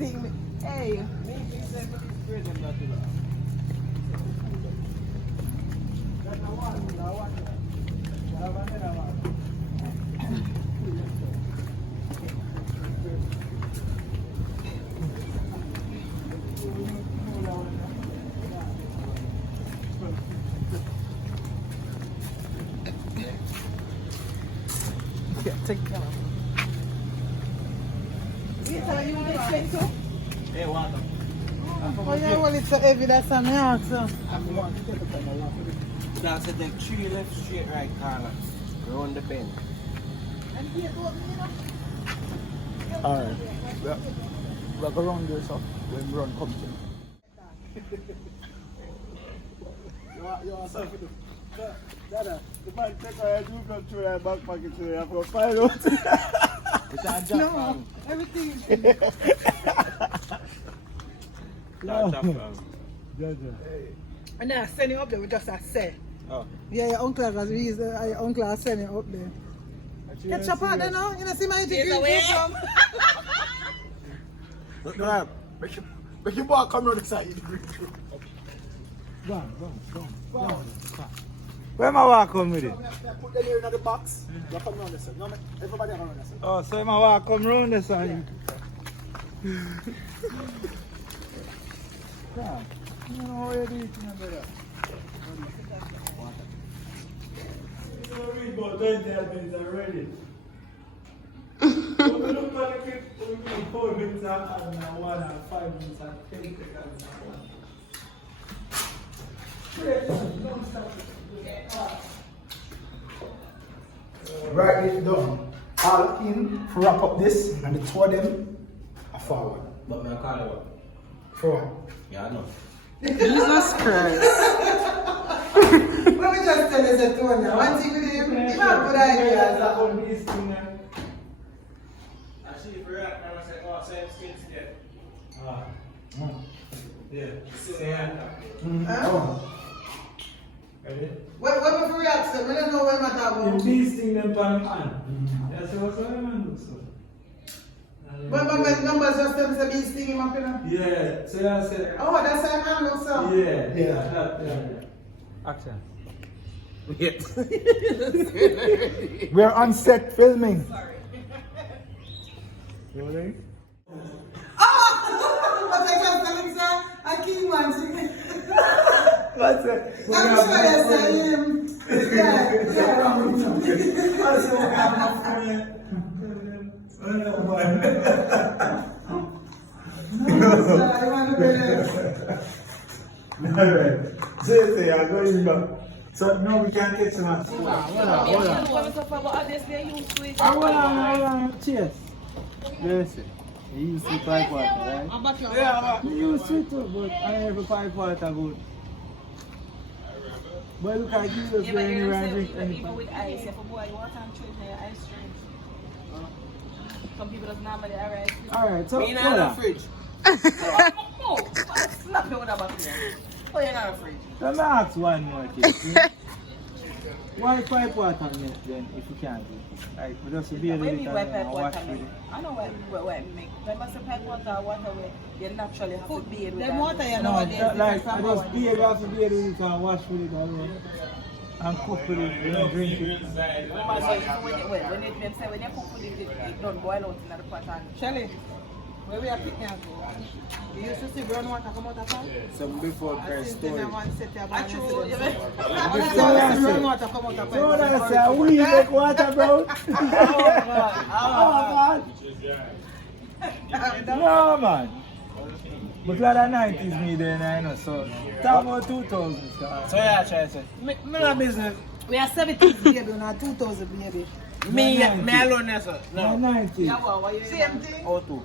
sing me. Hey. Yeah, take care of it. You want this thing too? Hey, water. Oh, yeah, well, it's so heavy, that's on the axe. That's it, take 3 left, straight right corner. Round the bend. Alright. We'll go around there, so when we run comes in. You are something. Dada, the man take a you go through your back pocket so you have to find out. It's a job. No, everything is in. And I send it up there, we just say. Oh. Yeah, your uncle has your uncle has sent it up there. Get your partner now, you know, see my degree from. No, make your boy come around the side. Go on. Where am I walking with it? Put them here in the box. You come around the side. No, everybody around the side. Oh, so am I walking round the side? Yeah. You know what you're doing, brother. You read about 20 minutes already. We look at the clip, we need 4 minutes and 1 and 5 minutes and 10 seconds. Right, it's done. All in, wrap up this, and the 2 of them are forward. But my car what? Forward. Yeah, I know. Jesus Christ. Let me just tell you the tone now. One thing with him, he have good ideas. Actually, if you're at, I say, oh, same skins there. Yeah. Same. Ready? What if we react to them? We don't know what I'm talking about. You're beasting them on hand. That's what's going on. But numbers just them to be stinging him up, you know? Yeah, so I said. Oh, that's how man looks so. Yeah. Action. Yes. We're on set filming. Sorry. Rolling. But I just telling sir, I keep watching. What's that? I'm sure that's him. Yeah. Alright. Say, I'm going back. So, no, we can't take so much. Hold on. Cheers. Listen. You use the pipe water, right? Yeah, you use it too, but I have a pipe water good. But look at you just going around drink anything. Even with ice, if a boy you want to treat your ice cream. Some people doesn't normally arrive. Alright, so Me not in the fridge. Oh, slap me with a bottle. Oh, you're not a fridge. let me ask one more thing. Why pipe water milk then, if you can't do it? Like, we just be a When little you wipe pipe and water wash with make, it. I know what make. Remember some pipe water where you naturally have to bathe with Them water you No, nowadays. like, I just be able to be with it and wash with it and cook with it, you know, drink it. Remember, so when you cook with it, it don't boil out in the pot. Shelly, where we are picking up? You used to see brown water come out of town? Some before Christ story. One set your I true, you brown water come out of So that's how we make water, bro. No, man. But glad the 90s me then, I know, so talk about 2000s. So yeah, try to say. Me no business. We are 70s baby, not 2000 baby. Me alone, yes, sir. No, No. 90s. Same thing. Or two.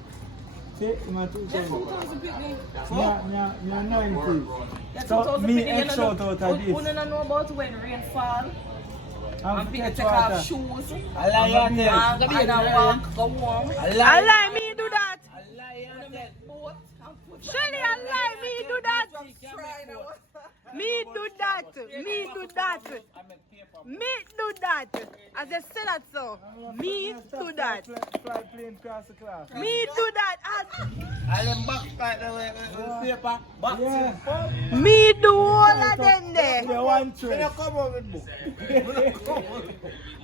See, my 2000s. Yeah, 90s. So, So me X out of this. You don't know about when rain fall and people catch take water. off shoes and I lie you tell. go be in a walk, go warm. I lie me do that. I lie you tell. Boat and put Shelly, I lie me do that. Me do that. Me do that. I make paper. Me do that. As I say that so. Me do that. Fly plane across the class. Me do that. I them box like the paper. Box Yeah. Me do all of them there. Yeah, one They trade. don't come out with book.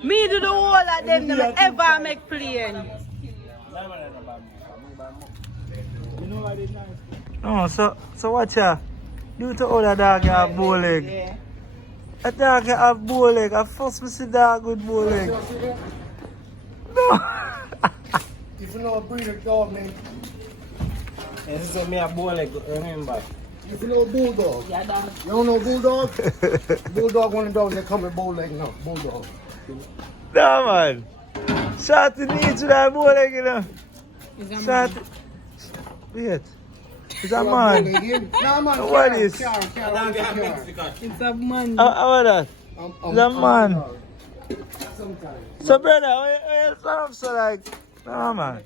Me do the whole of them that ever make plane. You know what is nice? No, so watch ya. Do to other dog have bow leg. Yeah. A dog have bow leg. I first see dog with bow leg. No. If you know a breed of dog, man, This is me a bowl leg, remember. if you know a bulldog, Yeah, done. you don't know bulldog? Bulldog, one of those that come with bow leg, no, bulldog. No, man. Shorty needs to that bow leg, you know. Shorty. Wait. It's a man. Nah, man, What is? Karen, It's a man. How that? It's a man. Sometimes. So, brother, where you from? So, like, no, man.